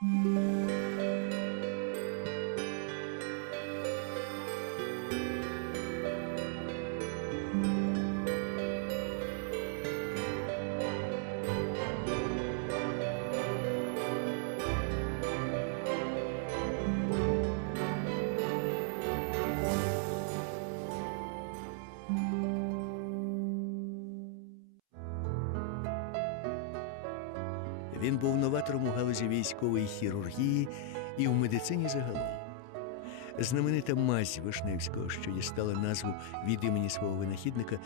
Música Він був новатором у галузі військової хірургії і в медицині загалом. Знаменита мазь Вишневського, що дістала назву від імені свого винахідника,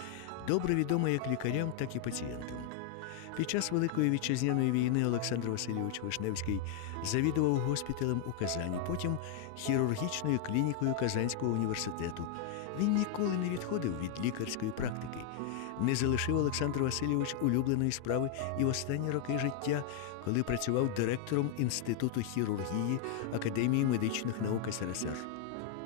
добре відома як лікарям, так і пацієнтам. Під час Великої вітчизняної війни Олександр Васильович Вишневський завідував госпіталем у Казані, потім хірургічною клінікою Казанського університету. Він ніколи не відходив від лікарської практики. Не залишив Олександр Васильович улюбленої справи і в останні роки життя, коли працював директором Інституту хірургії Академії медичних наук СРСР.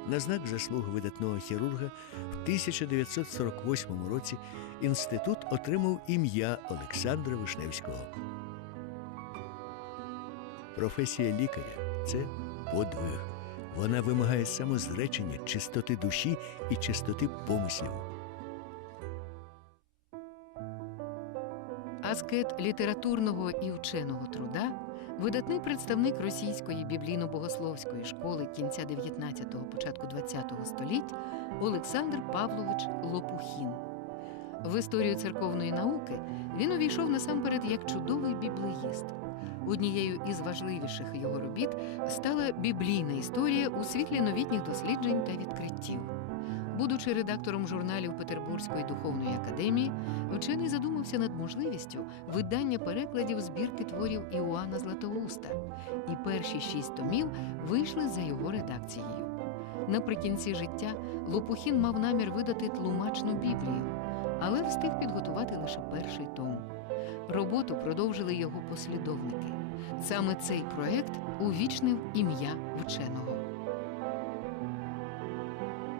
На знак заслуг видатного хірурга в 1948 році інститут отримав ім'я Олександра Вишневського. Професія лікаря це подвиг. Вона вимагає самозречення, чистоти душі і чистоти помислів. Аскет літературного і вченого труда, видатний представник російської біблійно-богословської школи кінця 19-го, початку 20-го століть Олександр Павлович Лопухін. В історію церковної науки він увійшов насамперед як чудовий біблеїст. Однією із важливіших його робіт стала біблійна історія у світлі новітніх досліджень та відкриттів. Будучи редактором журналів Петербурзької духовної академії, вчений задумався над можливістю видання перекладів збірки творів Іоанна Златоуста, і перші шість томів вийшли за його редакцією. Наприкінці життя Лопухін мав намір видати тлумачну Біблію, але встиг підготувати лише перший том. Роботу продовжили його послідовники. Саме цей проект увічнив ім'я вченого.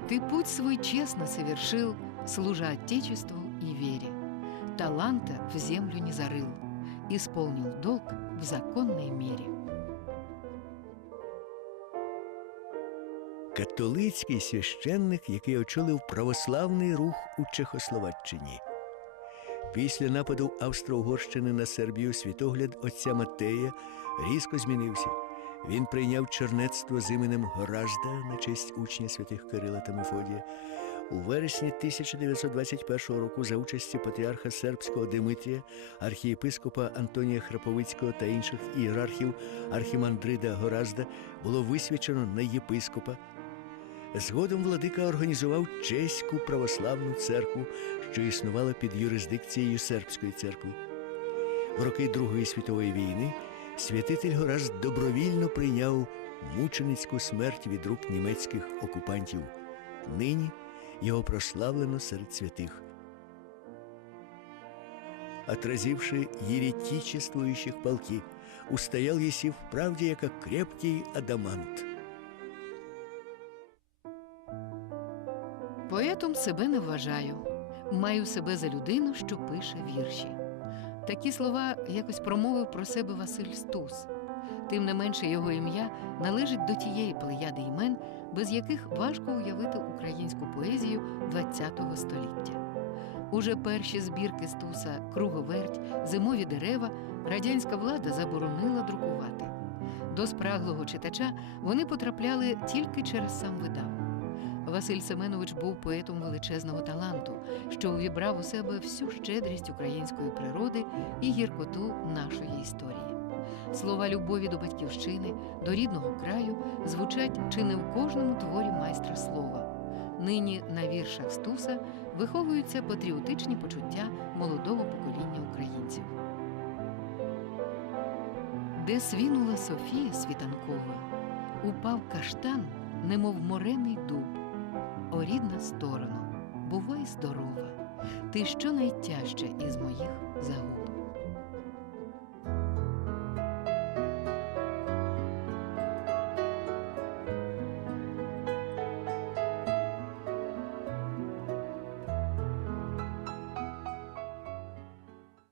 Ты путь свой честно совершил, служа Отечеству и вере. Таланта в землю не зарыл, исполнил долг в законной мере. Католицький священник, який очолив православний рух у Чехословаччині. Після нападу Австро-Угорщини на Сербію світогляд отця Матея різко змінився. Він прийняв чернецтво з іменем Горажда на честь учня святих Кирила та Мефодія. У вересні 1921 року за участі патріарха сербського Димитрія, архієпископа Антонія Храповицького та інших ієрархів архімандрида Горазда було висвячено на єпископа. Згодом владика організував чеську православну церкву, що існувала під юрисдикцією сербської церкви. В роки Другої світової війни святитель Гораз добровільно прийняв мученицьку смерть від рук німецьких окупантів. Нині його прославлено серед святих. Отразивши еретичествующих полки, устоял еси в яко крепкий адамант. Поетом себе не вважаю. Маю себе за людину, що пише вірші. Такі слова якось промовив про себе Василь Стус. Тим не менше його ім'я належить до тієї плеяди імен, без яких важко уявити українську поезію ХХ століття. Уже перші збірки Стуса Круговерть, зимові дерева радянська влада заборонила друкувати. До спраглого читача вони потрапляли тільки через сам видав. Василь Семенович був поетом величезного таланту, що увібрав у себе всю щедрість української природи і гіркоту нашої історії. Слова любові до батьківщини, до рідного краю звучать чи не в кожному творі майстра слова. Нині на віршах Стуса виховуються патріотичні почуття молодого покоління українців. Де свінула Софія світанкова, упав каштан, немов морений дуб. О рідна сторону, бувай здорова, ти що найтяжче із моїх загуб.